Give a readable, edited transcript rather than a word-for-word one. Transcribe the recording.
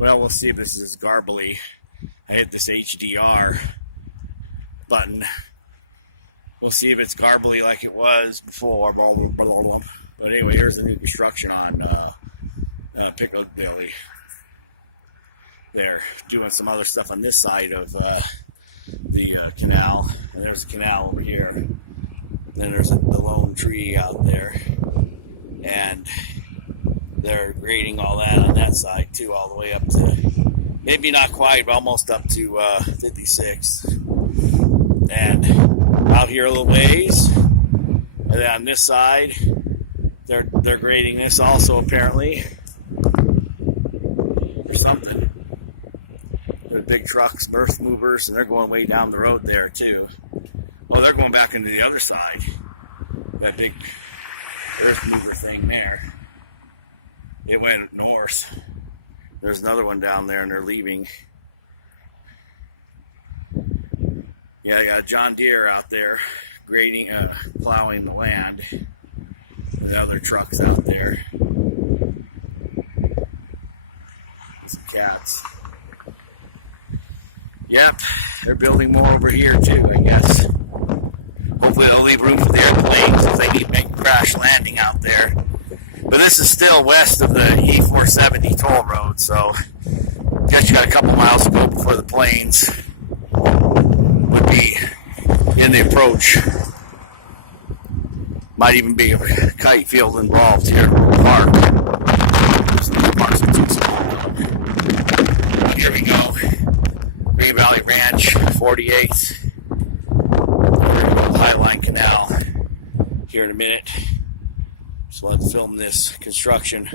Well, we'll see if this is garbly. I hit this HDR button. We'll see if it's garbly like it was before. But anyway, here's the new construction on Piccadilly. They're doing some other stuff on this side of the canal. And there's a canal over here. Then there's the lone tree out there. And they're grading all that on that side too, all the way up to, maybe not quite, but almost up to 56. And out here a little ways, and then on this side, they're grading this also apparently, or something. They're big trucks, earth movers, and they're going way down the road there too. Well, they're going back into the other side. That big earth mover thing there. It went north. There's another one down there, and they're leaving. Yeah, I got a John Deere out there grading, plowing the land. The other trucks out there. Some cats. Yep, they're building more over here too, I guess. Hopefully they'll leave room for the airplanes if they need to make a crash landing out there. But this is still west of the E470 toll road, so I guess you got a couple miles to go before the planes would be in the approach. Might even be a kite field involved here. Park. Here we go. Green Valley Ranch, 48th. Highline Canal here in a minute. Just wanted to film this construction.